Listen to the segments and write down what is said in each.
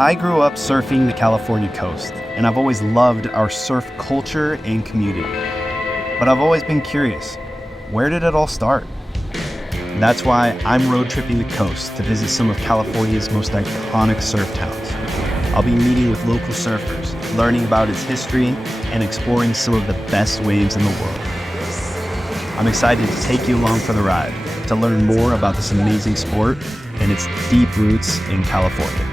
I grew up surfing the California coast, and I've always loved our surf culture and community. But I've always been curious, where did it all start? That's why I'm road tripping the coast to visit some of California's most iconic surf towns. I'll be meeting with local surfers, learning about its history, and exploring some of the best waves in the world. I'm excited to take you along for the ride, to learn more about this amazing sport and its deep roots in California.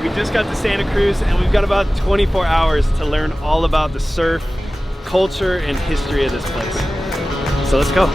We just got to Santa Cruz and we've got about 24 hours to learn all about the surf, culture, and history of this place. So let's go.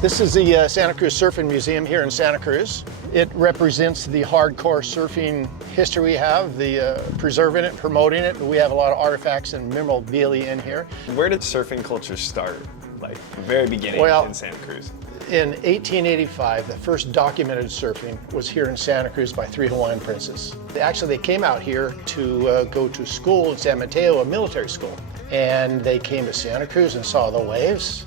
This is the Santa Cruz Surfing Museum here in Santa Cruz. It represents the hardcore surfing history we have, the preserving it, promoting it. We have a lot of artifacts and memorabilia in here. Where did surfing culture start? Like the very beginning in Santa Cruz? In 1885, the first documented surfing was here in Santa Cruz by 3 Hawaiian princes. Actually, they came out here to go to school in San Mateo, a military school. And they came to Santa Cruz and saw the waves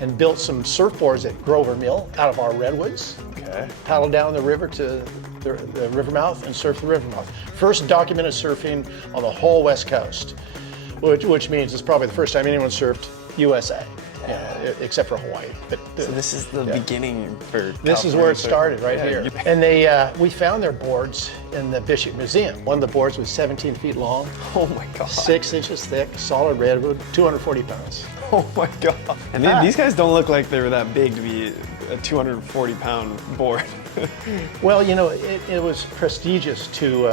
and built some surfboards at Grover Mill out of our redwoods. Okay. Paddled down the river to the river mouth and surfed the river mouth. First documented surfing on the whole West Coast, which means it's probably the first time anyone surfed USA, except for Hawaii. But so this is the beginning for This is where it started, right here. And we found their boards in the Bishop Museum. One of the boards was 17 feet long. Oh my God. 6 inches thick, solid redwood, 240 pounds. Oh my God. And these guys don't look like they were that big to be a 240-pound board. Well, you know, it was prestigious to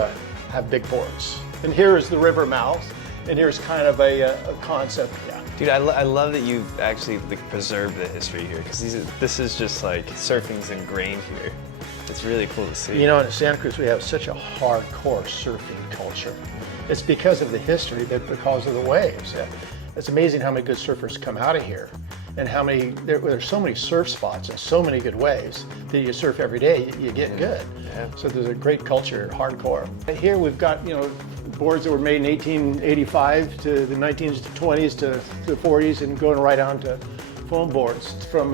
have big boards. And here is the river mouth, and here's kind of a concept. Yeah. Dude, I love that you've actually preserved the history here, because this is just like surfing's ingrained here. It's really cool to see. You know, in Santa Cruz we have such a hardcore surfing culture. It's because of the history, but because of the waves. It's amazing how many good surfers come out of here, and how many there's so many surf spots and so many good waves that you surf every day, you get good. Yeah. So there's a great culture, hardcore. Here we've got, you know, boards that were made in 1885 to the 1920s to the 40s, and going right on to foam boards, from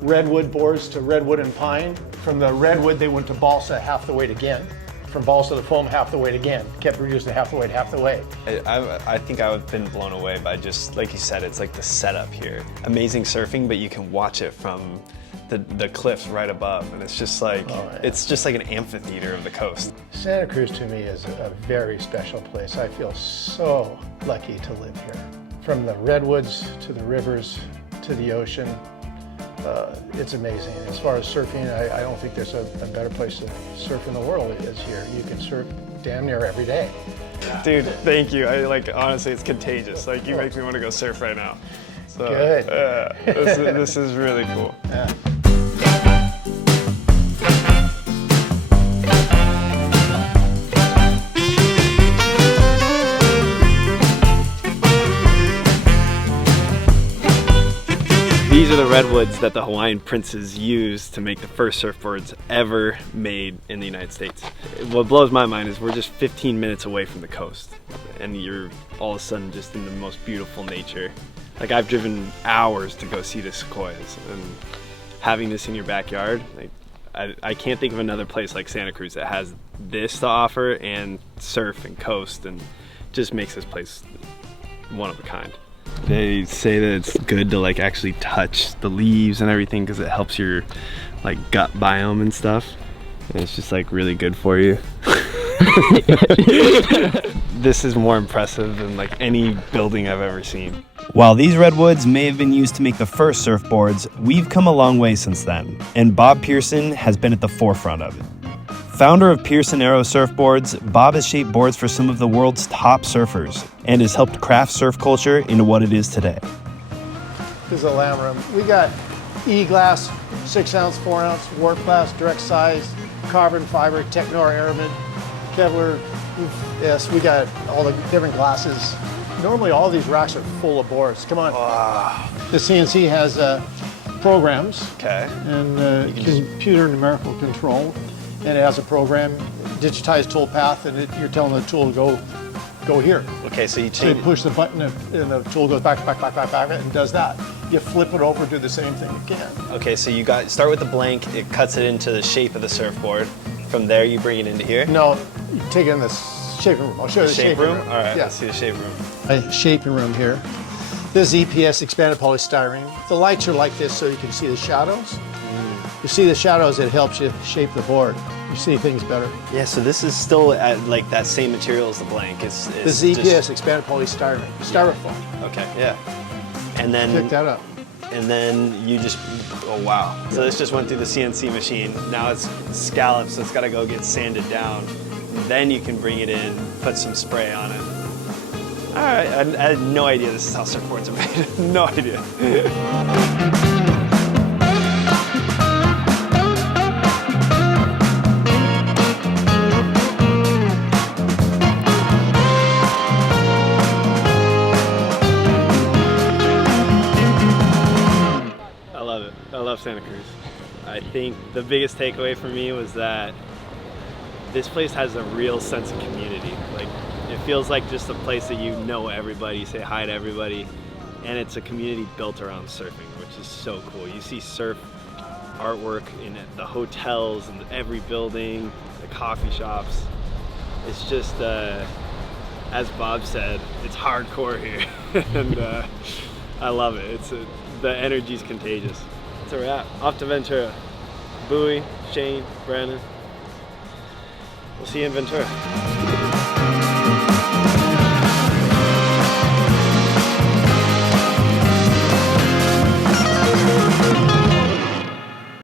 redwood boards to redwood and pine. From the redwood they went to balsa half the weight again. From balsa to foam half the weight again. Kept reducing half the weight. I think I would have been blown away by just, like you said, it's like the setup here. Amazing surfing, but you can watch it from the cliffs right above, and it's just like, it's just like an amphitheater of the coast. Santa Cruz to me is a very special place. I feel so lucky to live here. From the redwoods to the rivers to the ocean, it's amazing. As far as surfing, I don't think there's a better place to surf in the world is here. You can surf damn near every day. Dude, thank you. Honestly, it's contagious. Like, you make me want to go surf right now. So, good. This is really cool. Yeah. These are the redwoods that the Hawaiian princes used to make the first surfboards ever made in the United States. What blows my mind is we're just 15 minutes away from the coast, and you're all of a sudden just in the most beautiful nature. Like, I've driven hours to go see the sequoias, and having this in your backyard, like, I can't think of another place like Santa Cruz that has this to offer, and surf and coast, and just makes this place one of a kind. They say that it's good to like actually touch the leaves and everything because it helps your like gut biome and stuff. And it's just like really good for you. This is more impressive than like any building I've ever seen. While these redwoods may have been used to make the first surfboards, we've come a long way since then, and Bob Pearson has been at the forefront of it. Founder of Pearson Aero Surfboards, Bob has shaped boards for some of the world's top surfers and has helped craft surf culture into what it is today. This is a lamb room. We got E-glass, 6-ounce, 4-ounce, warp glass, direct size, carbon fiber, Technor aramid, Kevlar. Yes, we got all the different glasses. Normally all these racks are full of boards. Come on. The CNC has programs. Okay. And computer numerical control. And it has a program, digitized tool path, and you're telling the tool to go here. Okay, so you So you change. push the button and the tool goes back, and does that. You flip it over, do the same thing again. Okay, so you start with the blank. It cuts it into the shape of the surfboard. From there, you bring it into here. No, you take it in the shaping room. I'll show you the Shape room. All right. Yeah. Let's see the shape room. A shaping room here. This is EPS, expanded polystyrene. The lights are like this so you can see the shadows. You see the shadows, it helps you shape the board. You see things better. Yeah. So this is still at like that same material as the blank. It's This is EPS, expanded polystyrene. Styrofoam. Okay. Yeah. And then. Pick that up. And then you just, oh wow. So this just went through the CNC machine. Now it's scalloped, so it's gotta go get sanded down. Then you can bring it in, put some spray on it. All right, I had no idea this is how surfboards are made. No idea. I love Santa Cruz. I think the biggest takeaway for me was that this place has a real sense of community. Like, it feels like just a place that you know everybody, say hi to everybody, and it's a community built around surfing, which is so cool. You see surf artwork in the hotels and every building, the coffee shops. It's just, as Bob said, it's hardcore here, and I love it. The energy's contagious. That's where we're at. Off to Ventura. Bowie, Shane, Brandon. We'll see you in Ventura.